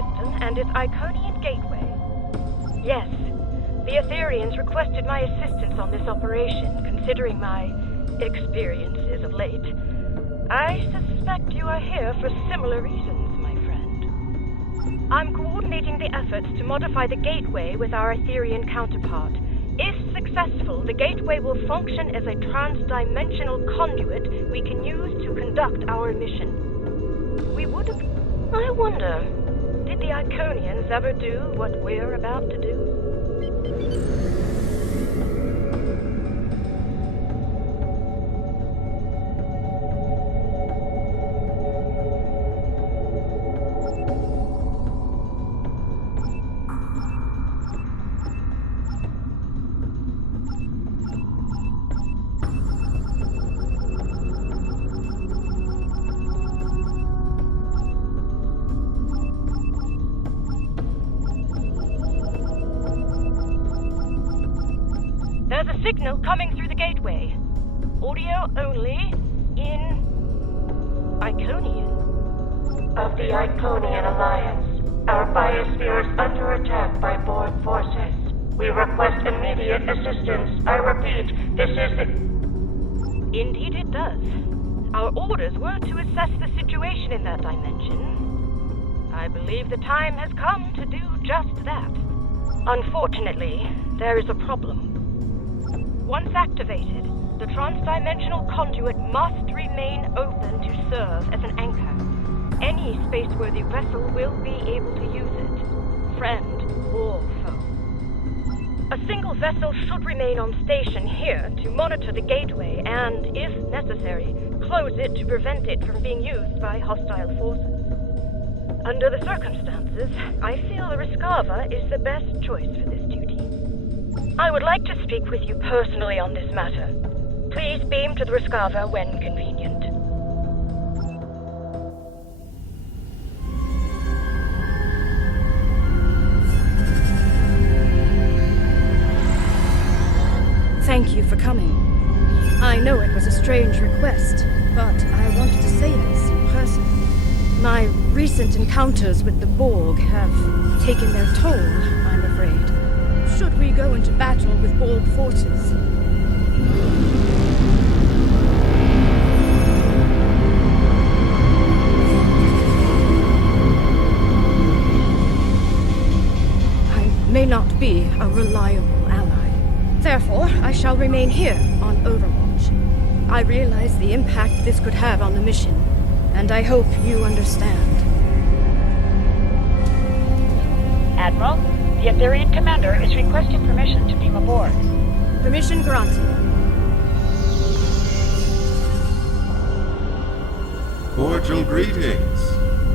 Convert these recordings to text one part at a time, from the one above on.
system and its Iconian gateway. Yes, the Aetherians requested my assistance on this operation, considering my experiences of late. I suspect you are here for similar reasons, my friend. I'm coordinating the efforts to modify the gateway with our Aetherian counterpart. If successful, the gateway will function as a trans-dimensional conduit we can use to conduct our mission. We would have... I wonder, did the Iconians ever do what we're about to do? There's a signal coming through the gateway. Audio only in Iconian. Of the Iconian Alliance, our biosphere is under attack by Borg forces. We request immediate assistance. I repeat, this is the... Indeed it does. Our orders were to assess the situation in that dimension. I believe the time has come to do just that. Unfortunately, there is a problem. Once activated, the trans-dimensional conduit must remain open to serve as an anchor. Any space-worthy vessel will be able to use it, friend or foe. A single vessel should remain on station here to monitor the gateway and, if necessary, close it to prevent it from being used by hostile forces. Under the circumstances, I feel the Rescava is the best choice for this duty. I would like to speak with you personally on this matter. Please beam to the Rescava when convenient. Thank you for coming. I know it was a strange request, but I wanted to say this in person. My recent encounters with the Borg have taken their toll, I'm afraid. Should we go into battle with Borg forces? I may not be a reliable ally. Therefore, I shall remain here on Overwatch. I realize the impact this could have on the mission, and I hope you understand. Admiral, the Aetherian commander is requesting permission to beam aboard. Permission granted. Cordial greetings.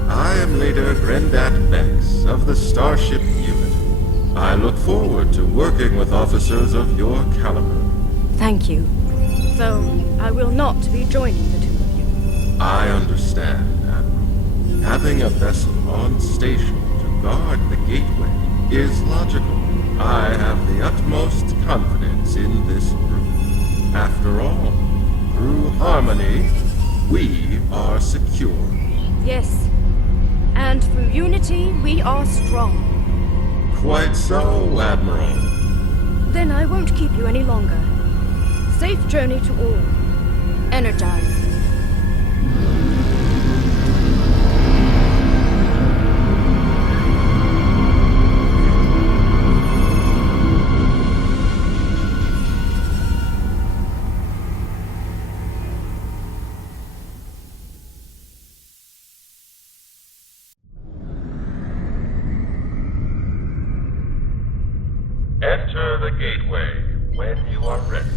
I am Leader Grendat Bex of the Starship Unit. I look forward to working with officers of your caliber. Thank you. Though I will not be joining the two of you. I understand, Admiral. Having a vessel on station to guard the gateway is logical. I have the utmost confidence in this group. After all, through harmony, we are secure. Yes. And through unity, we are strong. Quite so, Admiral. Then I won't keep you any longer. Safe journey to all. Energize. Enter the gateway when you are ready.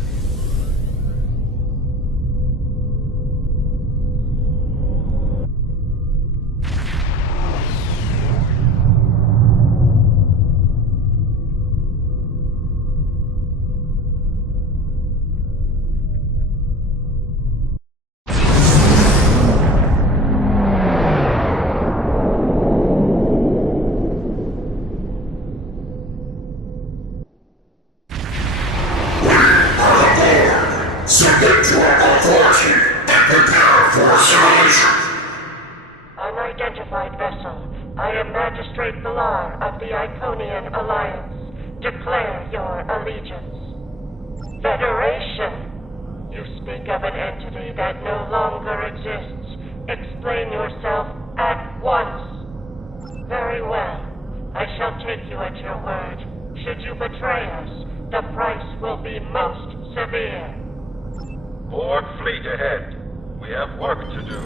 Iconian Alliance. Declare your allegiance. Federation! You speak of an entity that no longer exists. Explain yourself at once. Very well. I shall take you at your word. Should you betray us, the price will be most severe. Borg fleet ahead. We have work to do.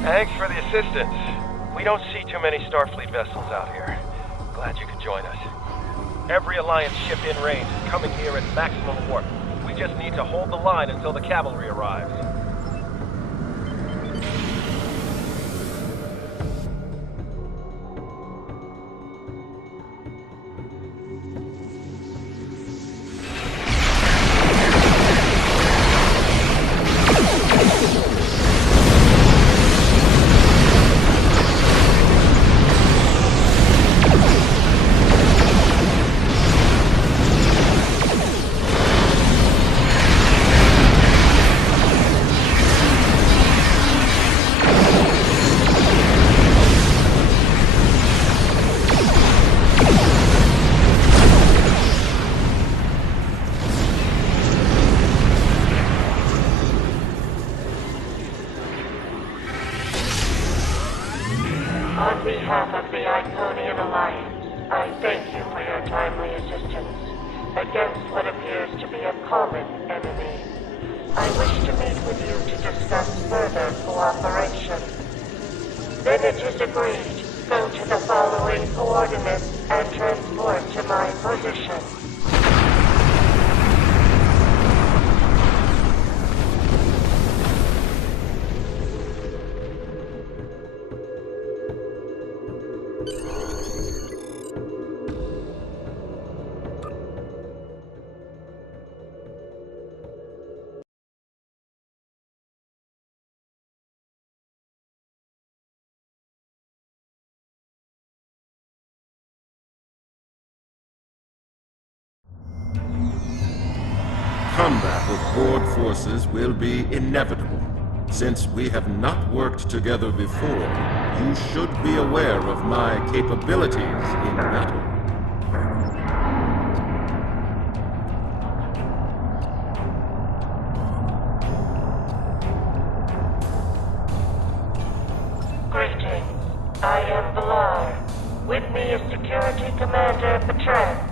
Thanks for the assistance. We don't see too many Starfleet vessels out here. Glad you could join us. Every Alliance ship in range is coming here at maximum warp. We just need to hold the line until the cavalry arrives. On behalf of the Iconian Alliance, I thank you for your timely assistance against what appears to be a common enemy. I wish to meet with you to discuss further cooperation. Then it is agreed. Go to the following coordinates and transport to my position. Combat with Borg forces will be inevitable. Since we have not worked together before, you should be aware of my capabilities in battle. Greetings. I am Valar. With me is Security Commander Petran.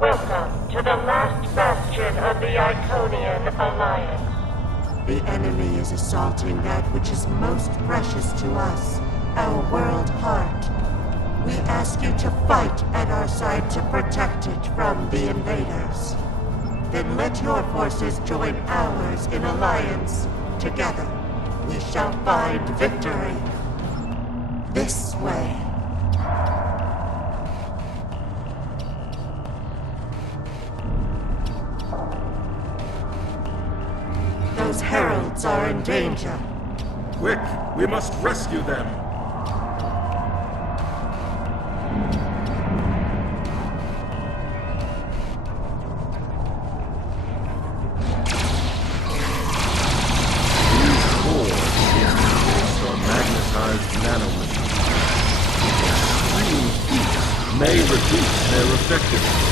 Welcome to the last bastion of the Iconian Alliance. The enemy is assaulting that which is most precious to us, our world heart. We ask you to fight at our side to protect it from the invaders. Then let your forces join ours in alliance. Together, we shall find victory. This way. Those heralds are in danger. Quick, we must rescue them. May reduce their effectiveness.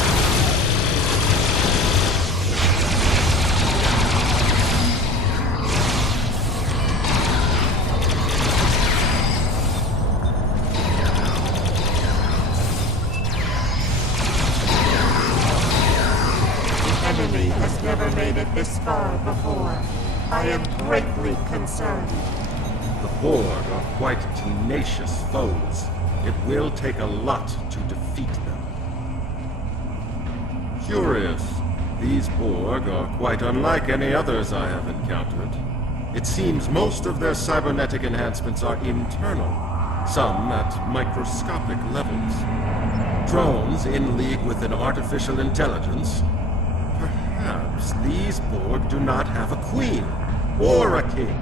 The enemy has never made it this far before. I am greatly concerned. The Borg are quite tenacious foes. It will take a lot to defeat them. Curious. These Borg are quite unlike any others I have encountered. It seems most of their cybernetic enhancements are internal, some at microscopic levels. Drones in league with an artificial intelligence? Perhaps these Borg do not have a queen, or a king.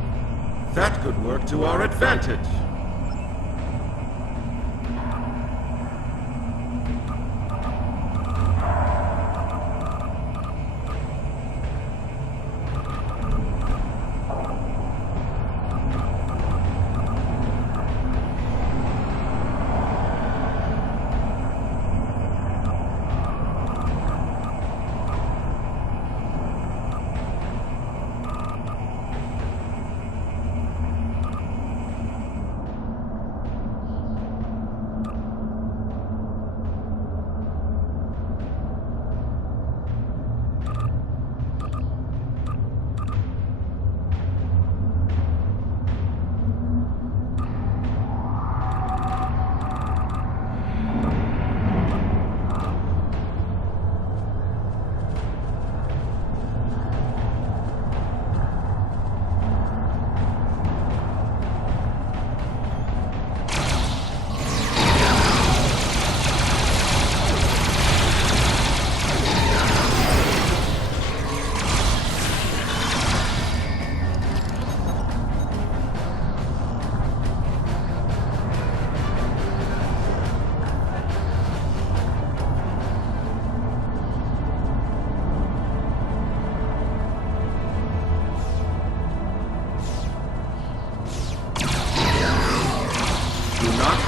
That could work to our advantage.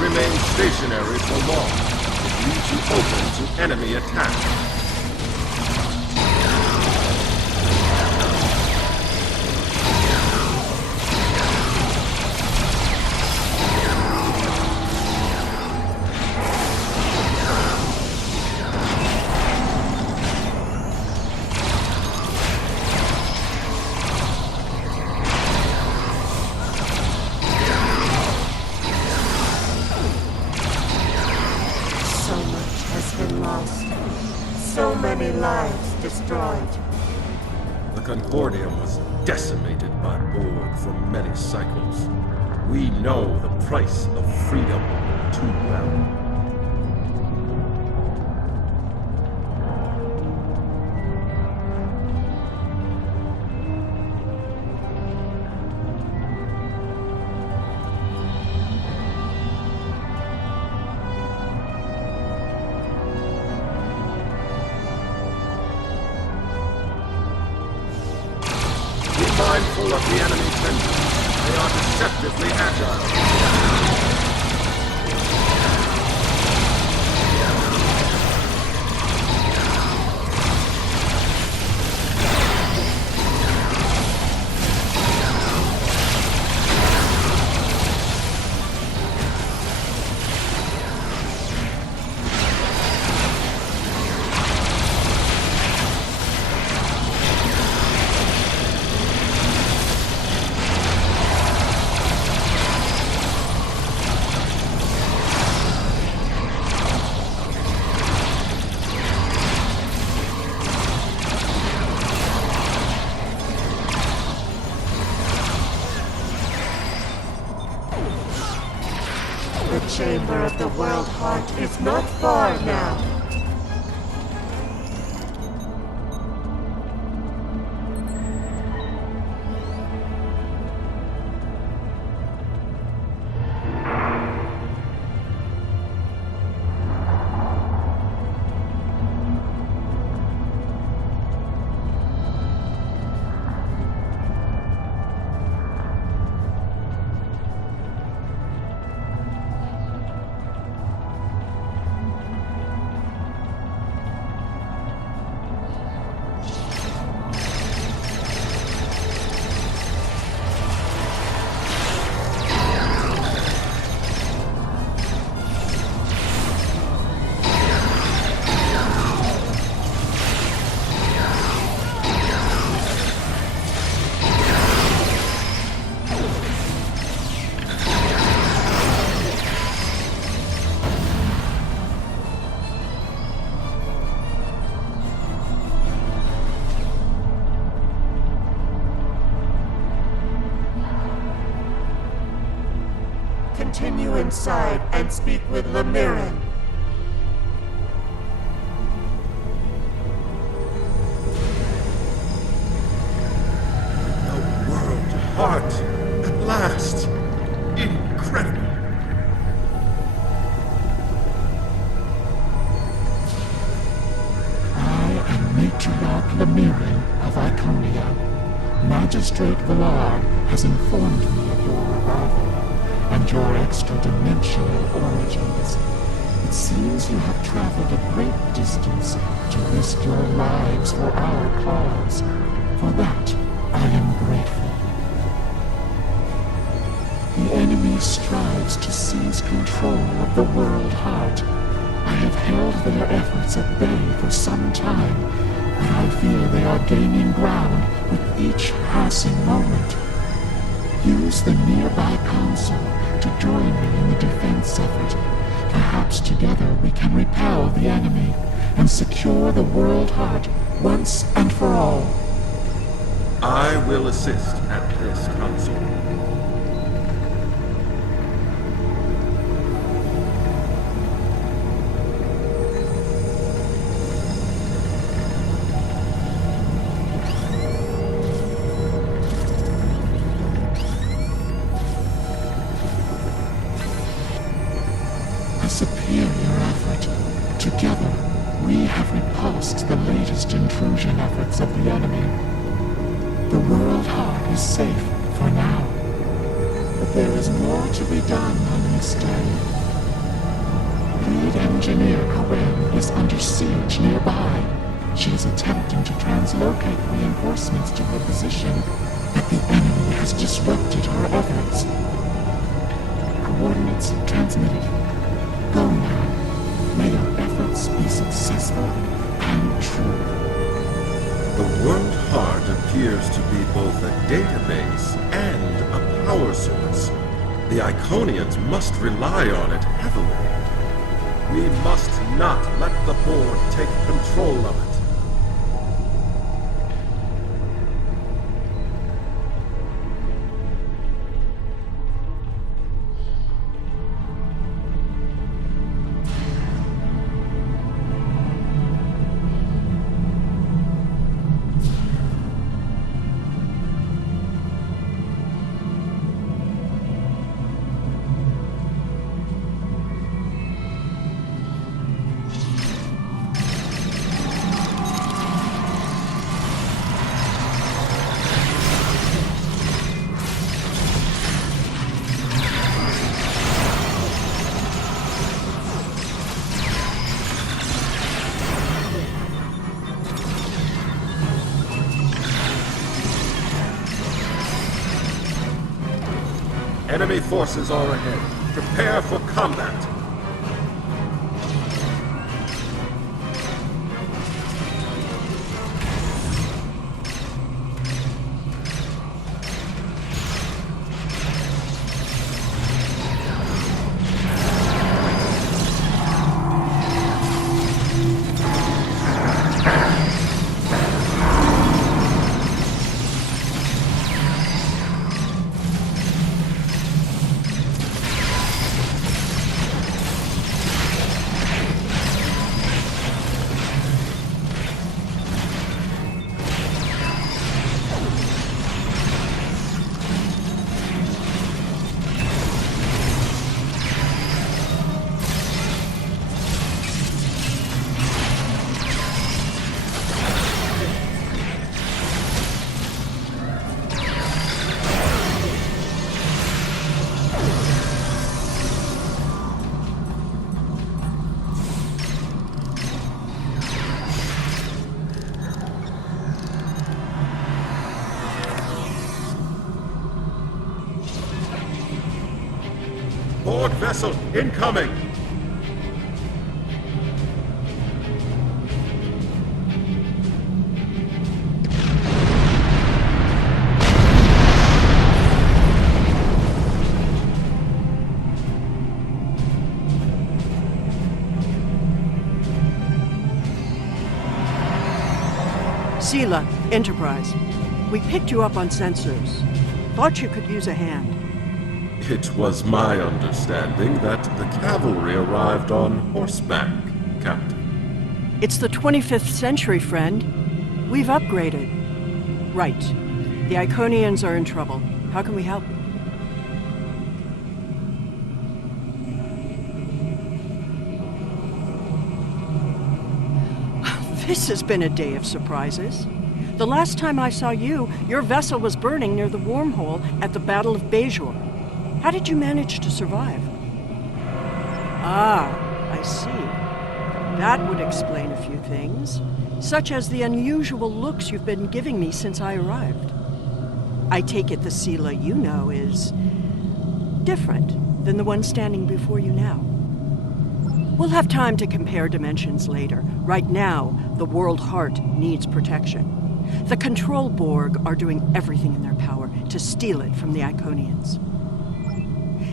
Remain stationary for long. It leaves you open to enemy attack. So many lives destroyed. The Concordium was decimated by Borg for many cycles. We know the price of freedom too well. Mindful of the enemy's vengeance. They are deceptively agile. The chamber of the world heart is not far now. continue inside and speak with Lemirin. The world heart! At last! Incredible! I am Matriarch Lemirin of Iconia. Magistrate Villar has informed me of your arrival and your extra-dimensional origins. It seems you have traveled a great distance to risk your lives for our cause. For that, I am grateful. The enemy strives to seize control of the world heart. I have held their efforts at bay for some time, but I fear they are gaining ground with each passing moment. Use the nearby console to join me in the defense effort. Perhaps together we can repel the enemy and secure the world heart once and for all. I will assist at this console. Together, we have repulsed the latest intrusion efforts of the enemy. The world heart is safe for now, but there is more to be done on this day. Lead engineer Corinne is under siege nearby. She is attempting to translocate reinforcements to her position, but the enemy has disrupted her efforts. Coordinates transmitted. Go now. May your efforts be successful and true. The world heart appears to be both a database and a power source. The Iconians must rely on it heavily. We must not let the Borg take control of it. Enemy forces are ahead. Prepare for combat. Borg vessel incoming! Sela, Enterprise. We picked you up on sensors. Thought you could use a hand. It was my understanding that the cavalry arrived on horseback, Captain. It's the 25th century, friend. We've upgraded. Right. The Iconians are in trouble. How can we help? This has been a day of surprises. The last time I saw you, your vessel was burning near the wormhole at the Battle of Bejor. How did you manage to survive? Ah, I see. That would explain a few things, such as the unusual looks you've been giving me since I arrived. I take it the Sela you know is different than the one standing before you now. We'll have time to compare dimensions later. Right now, the World Heart needs protection. The Control Borg are doing everything in their power to steal it from the Iconians.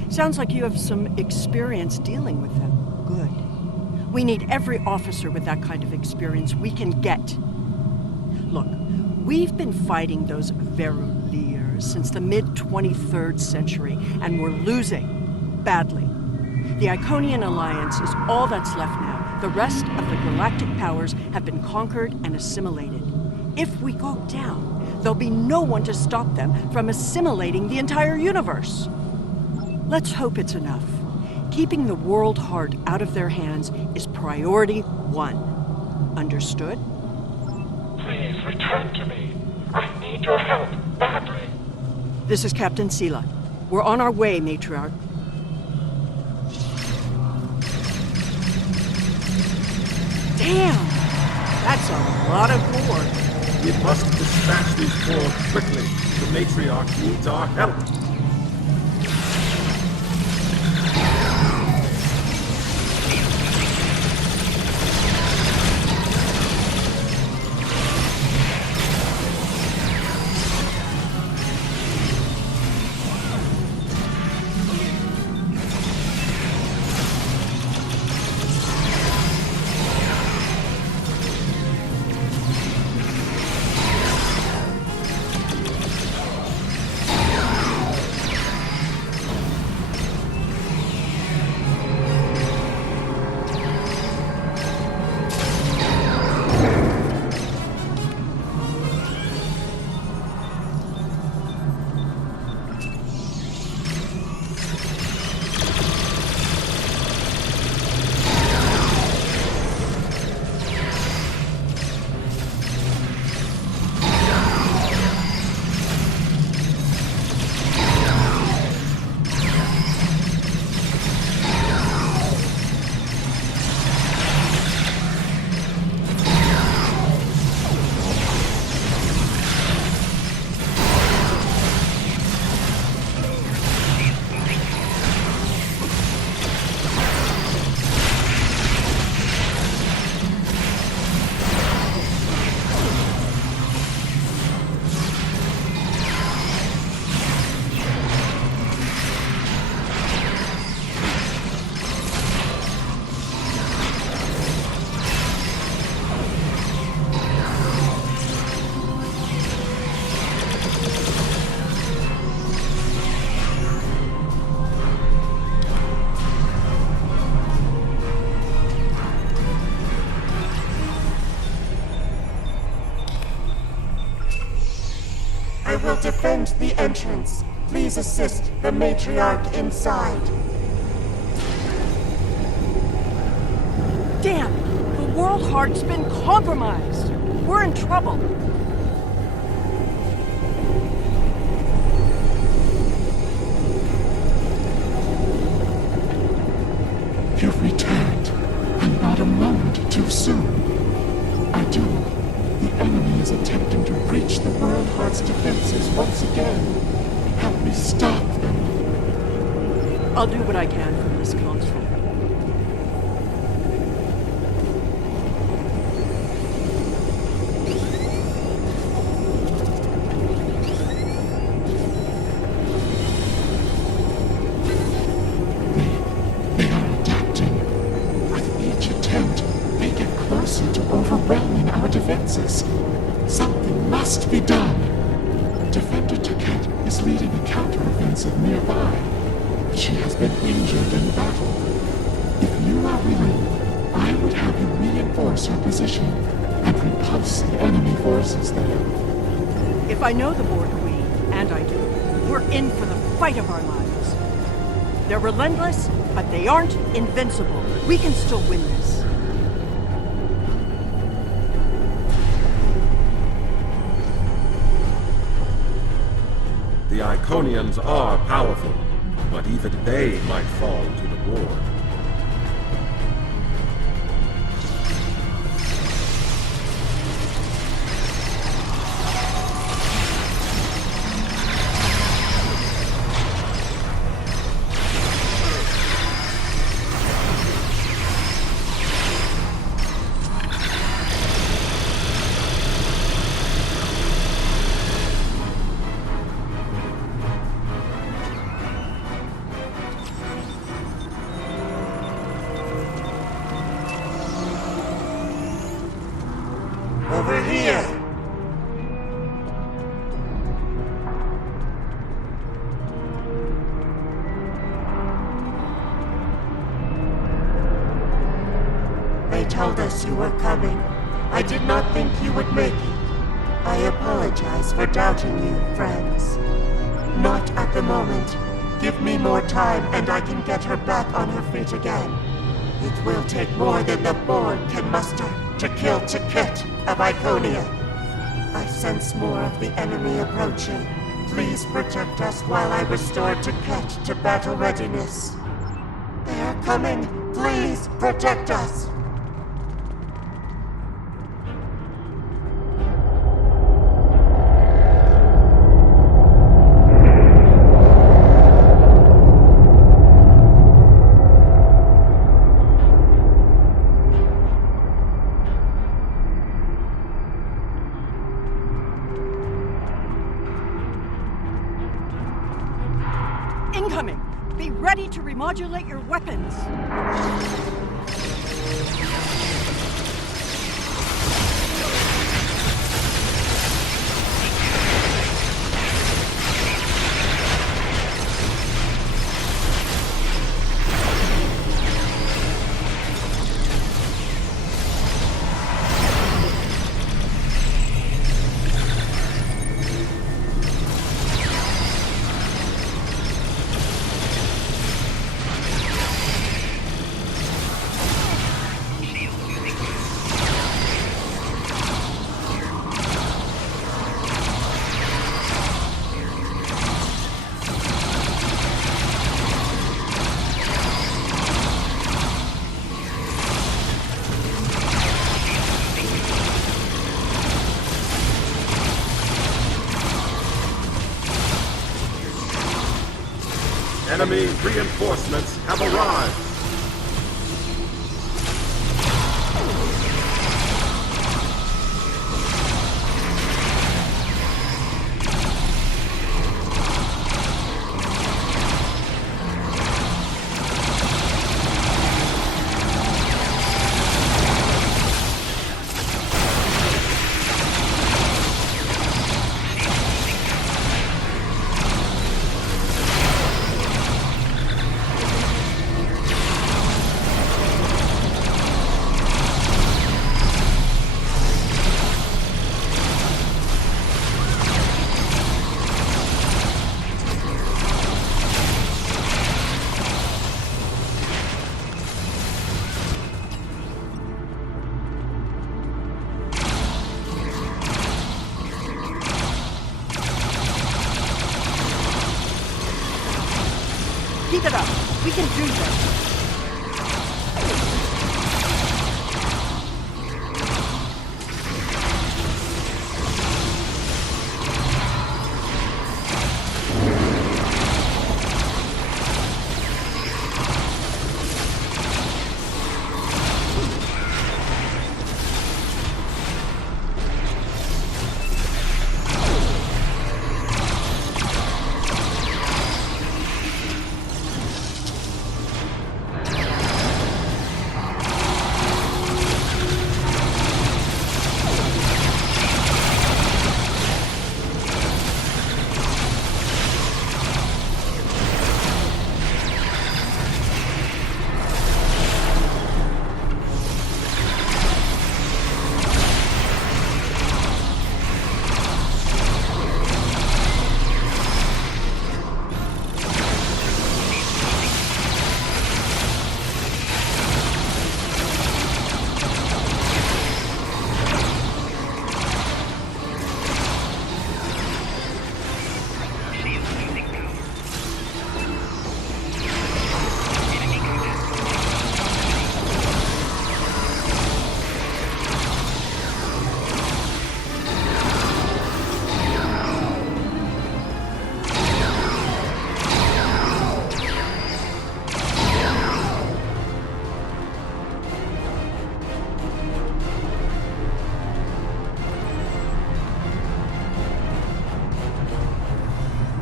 Sounds like you have some experience dealing with them. Good. We need every officer with that kind of experience we can get. Look, we've been fighting those Veruliers since the mid-23rd century, and we're losing badly. The Iconian Alliance is all that's left now. The rest of the galactic powers have been conquered and assimilated. If we go down, there'll be no one to stop them from assimilating the entire universe. Let's hope it's enough. Keeping the World Heart out of their hands is priority 1. Understood? Please return to me. I need your help badly. This is Captain Sela. We're on our way, Matriarch. Damn! That's a lot of Borg. We must dispatch these Borg quickly. The Matriarch needs our help. I will defend the entrance. Please assist the Matriarch inside. Damn! The World Heart's been compromised! We're in trouble! You've returned, and not a moment too soon. I do. The enemy is attempting to breach the World Heart's defenses once again. Help me stop them. I'll do what I can from this console. They are adapting. With each attempt, they get closer to overwhelming our defenses. Something must be done. Defender Taket is leading a counteroffensive nearby. She has been injured in battle. If you are willing, I would have you reinforce her position and repulse the enemy forces there. If I know the Borg Queen, and I do, we're in for the fight of our lives. They're relentless, but they aren't invincible. We can still win this. The Iconians are powerful, but even they might fall to the Borg. Over here! They told us you were coming. I did not think you would make it. I apologize for doubting you, friends. Not at the moment. Give me more time and I can get her back on her feet again. It will take more than the Borg can muster to kill Tikit of Iconia. I sense more of the enemy approaching. Please protect us while I restore Tikit to battle readiness. They are coming. Please protect us. Incoming! Be ready to remodulate your weapons! Enemy reinforcements have arrived. Keep it up. We can do this.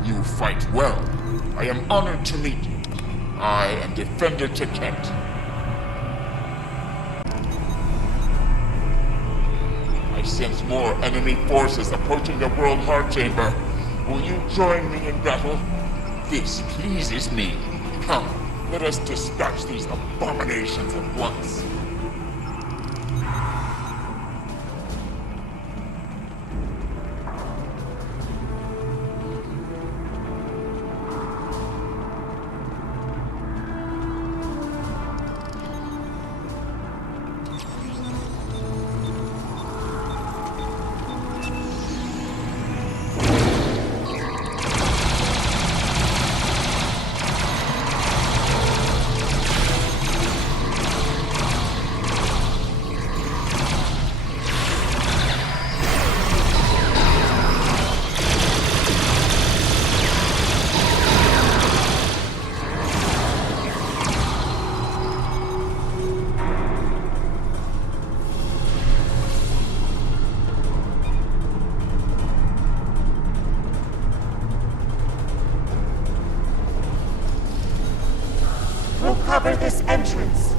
You fight well. I am honored to meet you. I am Defender to Kent. I sense more enemy forces approaching the World Heart Chamber. Will you join me in battle? This pleases me. Come, let us dispatch these abominations at once. Cover this entrance.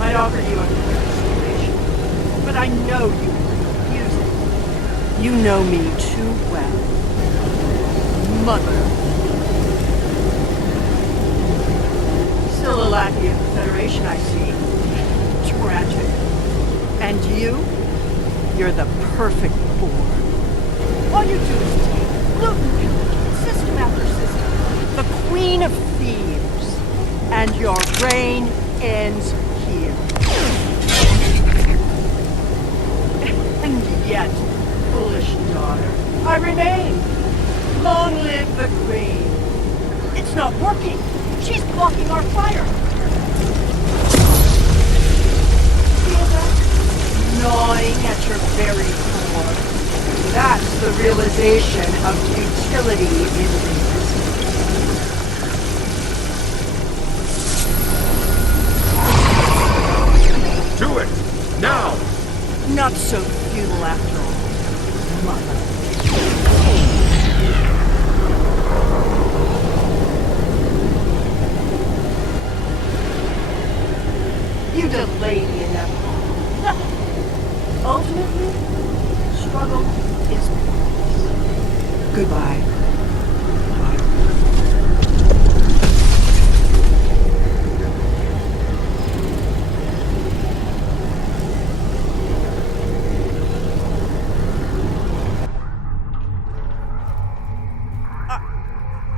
I'd offer you a consideration, but I know you refuse it. You know me too well. Mother. Still a Latvian Federation, I see. Tragic. And you? You're the perfect borg. All you do is take gluten pillaging, system after system. The queen of thieves. And your reign ends here. And yet, foolish daughter, I remain. Long live the queen. It's not working. She's blocking our fire. Feel that? Gnawing at your very core. That's the realization of futility in resistance. Do it! Now! Not so futile after all, Mother. You delayed the inevitable. Nothing. Ultimately, struggle is pointless. Goodbye.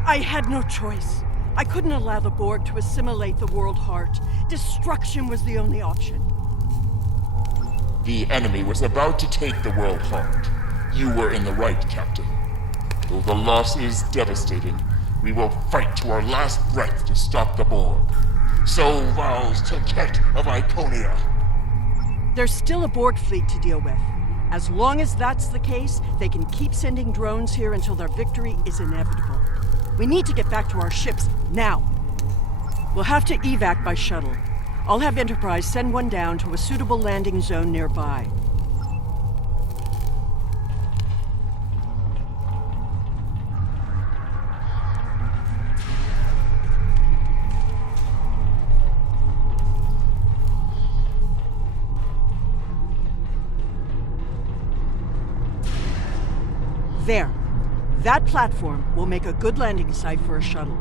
I had no choice. I couldn't allow the Borg to assimilate the World Heart. Destruction was the only option. The enemy was about to take the World Heart. You were in the right, Captain. Though the loss is devastating, we will fight to our last breath to stop the Borg. So vows to Kent of Iconia. There's still a Borg fleet to deal with. As long as that's the case, they can keep sending drones here until their victory is inevitable. We need to get back to our ships, now. We'll have to evac by shuttle. I'll have Enterprise send one down to a suitable landing zone nearby. There. That platform will make a good landing site for a shuttle.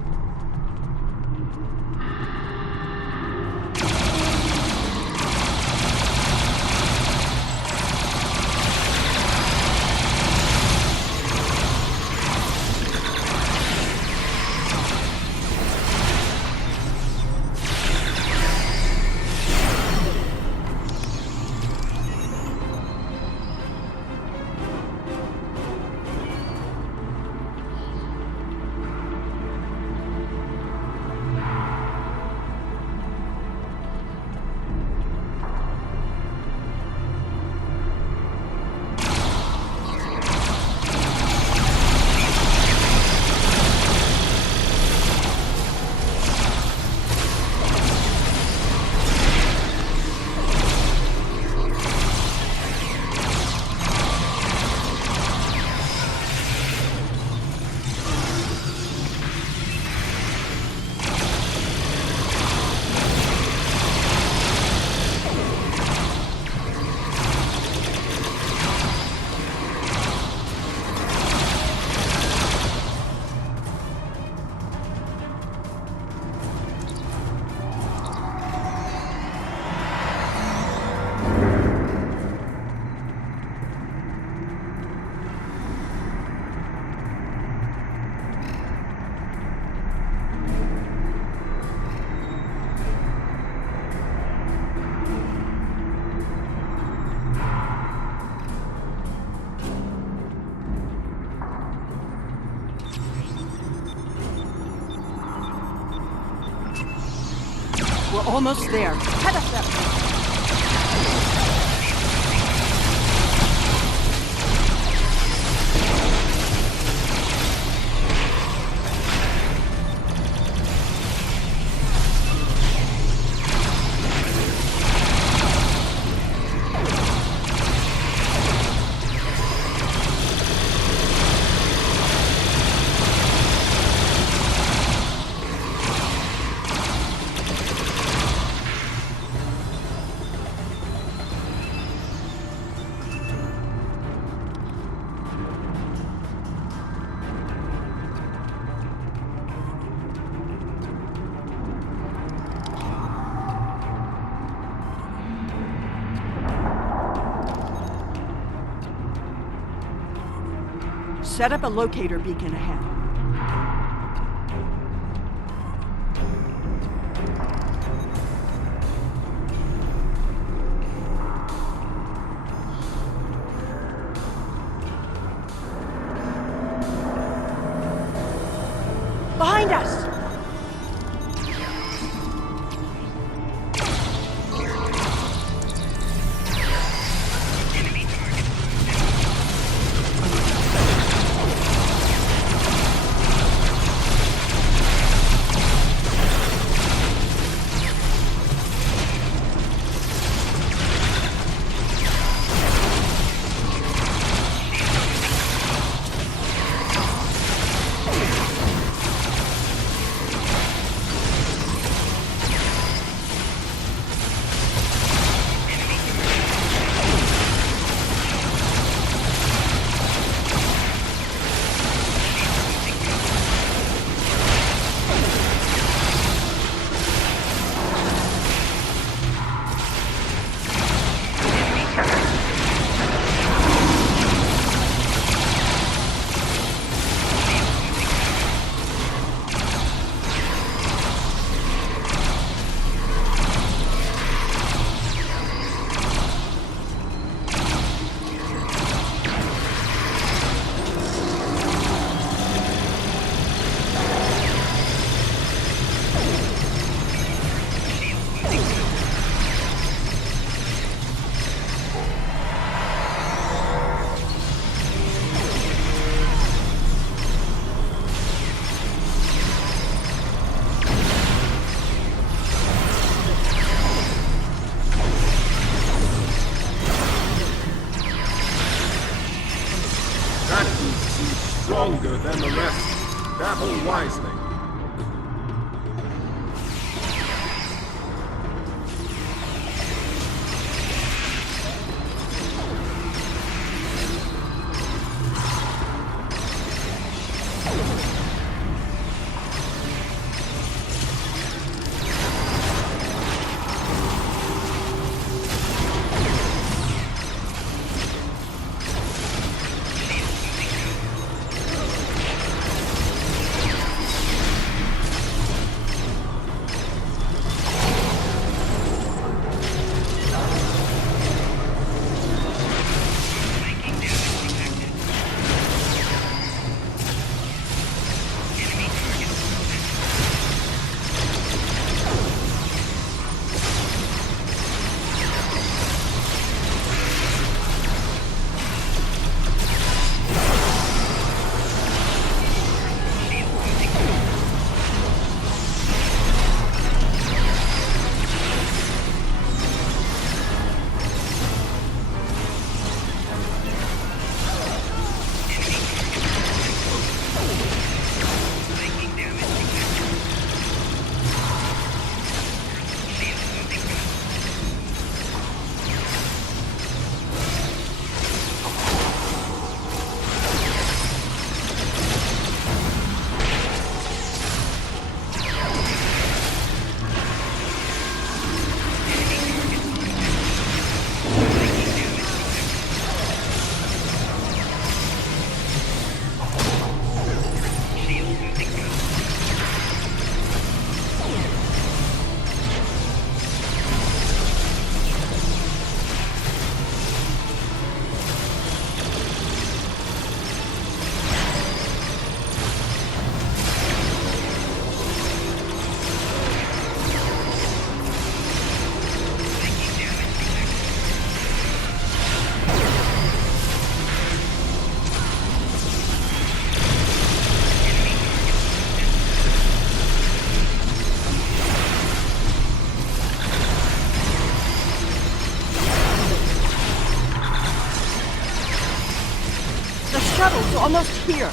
We're almost there. Head up that way. Set up a locator beacon ahead. Behind us! Stronger than the rest. Battle wisely. shuttle's almost here.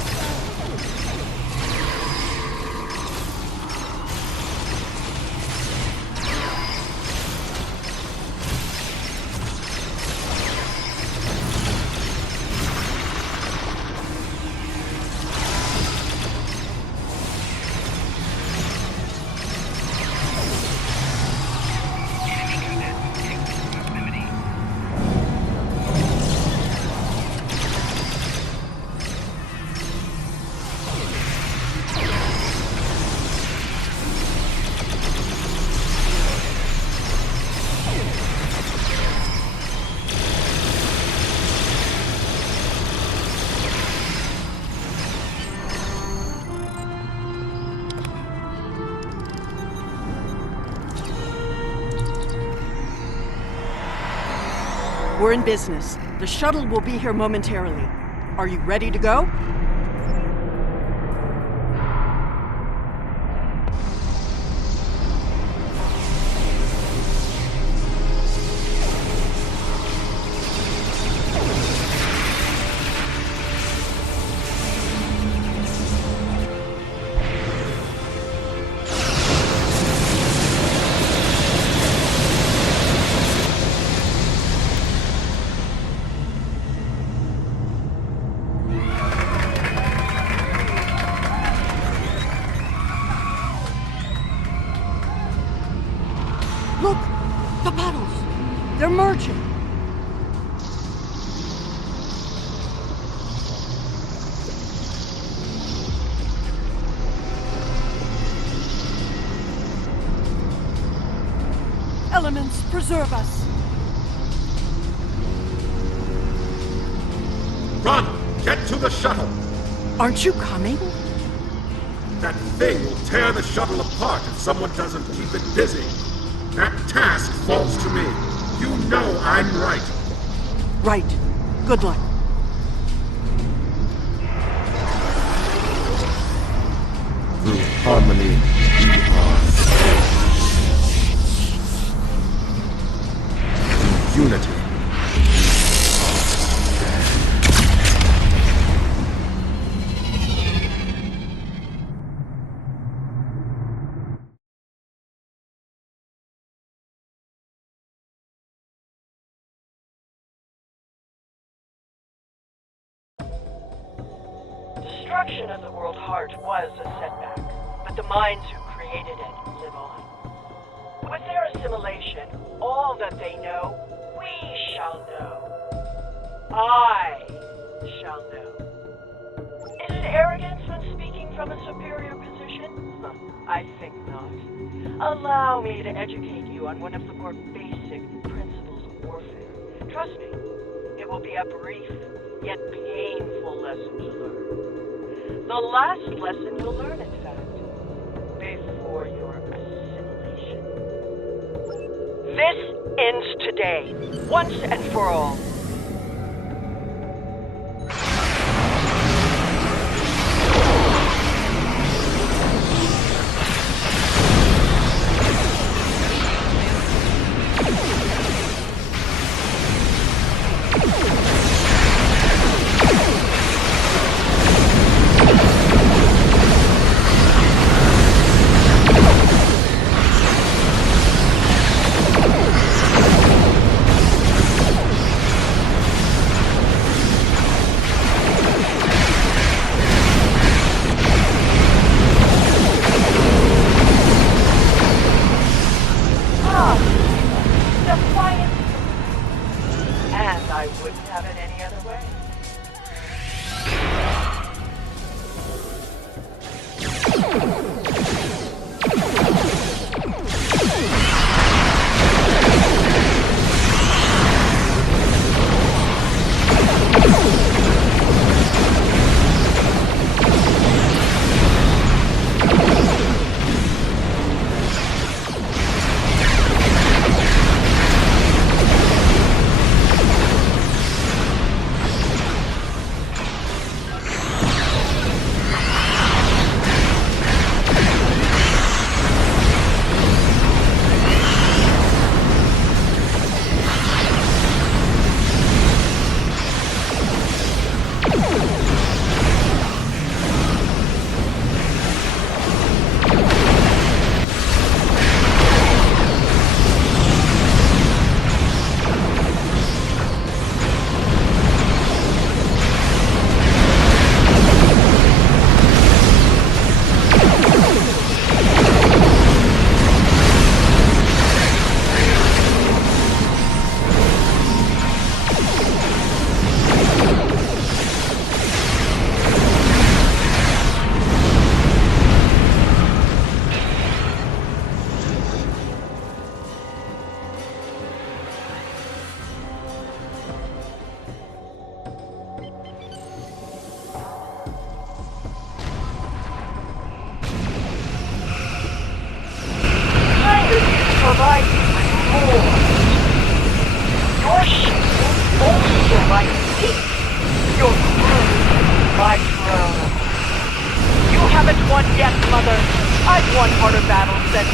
We're in business. The shuttle will be here momentarily. Are you ready to go? Look! The puddles! They're merging! Elements, preserve us! Run! Get to the shuttle! Aren't you coming? That thing will tear the shuttle apart if someone doesn't keep it busy. That task falls to me. You know I'm right. Right. Good luck. Through harmony, we are. Through unity. Destruction of the world heart was a setback, but the minds who created it live on. With their assimilation, all that they know, we shall know. I shall know. Is it arrogance when speaking from a superior position? I think not. Allow me to educate you on one of the more basic principles of warfare. Trust me, it will be a brief, yet painful lesson to learn. The last lesson you'll learn, in fact, before your assimilation. This ends today, once and for all.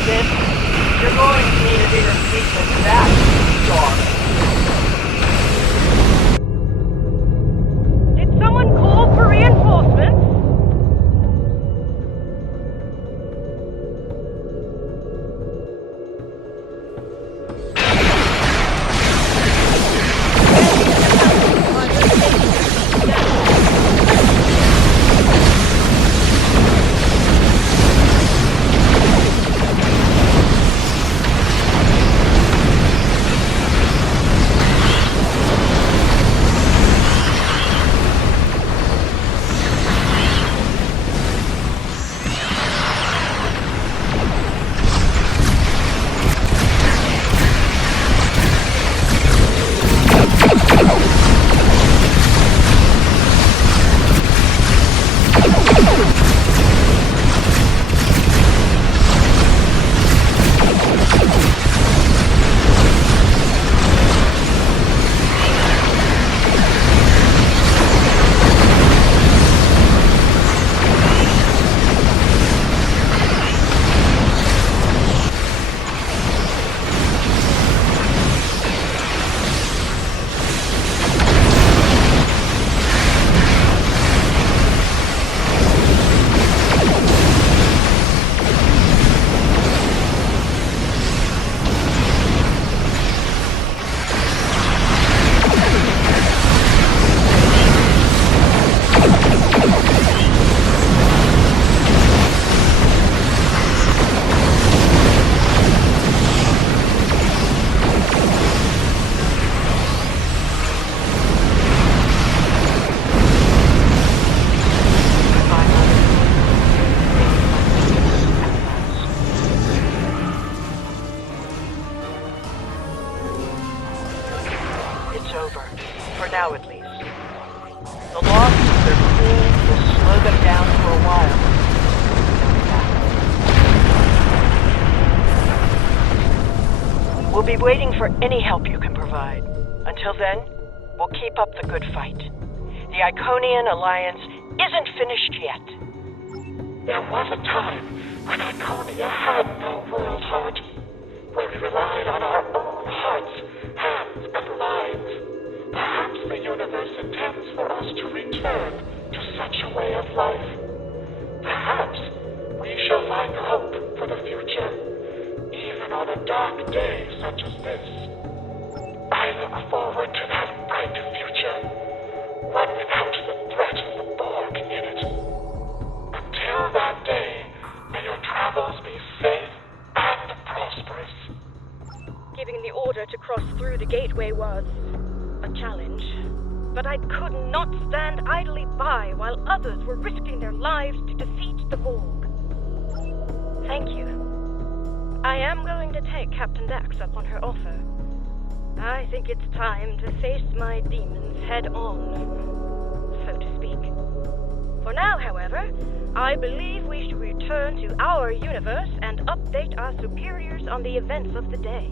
this, you're going to need a bigger fleet than that, darling. Did someone call for reinforcements? For now, at least. The loss of their queen will slow them down for a while. We'll be waiting for any help you can provide. Until then, we'll keep up the good fight. The Iconian Alliance isn't finished yet. There was a time when Iconia had no world heart, where we relied on our own hearts, hands, and lives. Perhaps the universe intends for us to return to such a way of life. Perhaps we shall find hope for the future, even on a dark day such as this. I look forward to that bright future, one without the threat of the borg in it. Until that day, may your travels be safe and prosperous. Giving the order to cross through the gateway was a challenge, but I could not stand idly by while others were risking their lives to defeat the Borg. Thank you. I am going to take Captain Dax up on her offer. I think it's time to face my demons head on, so to speak. For now, however, I believe we should return to our universe and update our superiors on the events of the day.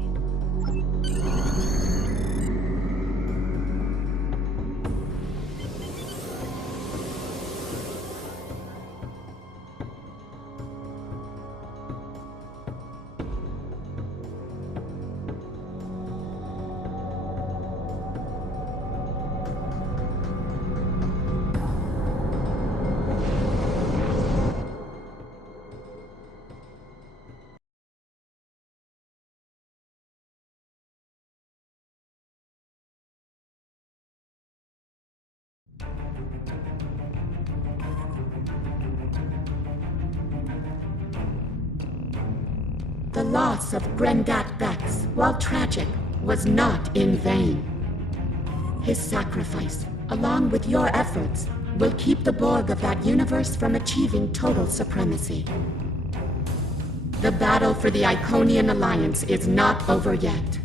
The loss of Grendat Bex, while tragic, was not in vain. His sacrifice, along with your efforts, will keep the Borg of that universe from achieving total supremacy. The battle for the Iconian Alliance is not over yet.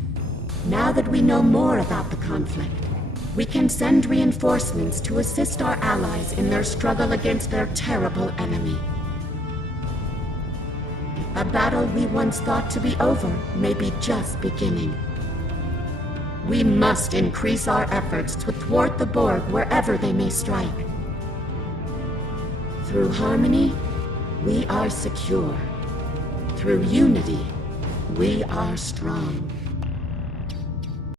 Now that we know more about the conflict, we can send reinforcements to assist our allies in their struggle against their terrible enemy. A battle we once thought to be over may be just beginning. We must increase our efforts to thwart the Borg wherever they may strike. Through harmony, we are secure. Through unity, we are strong.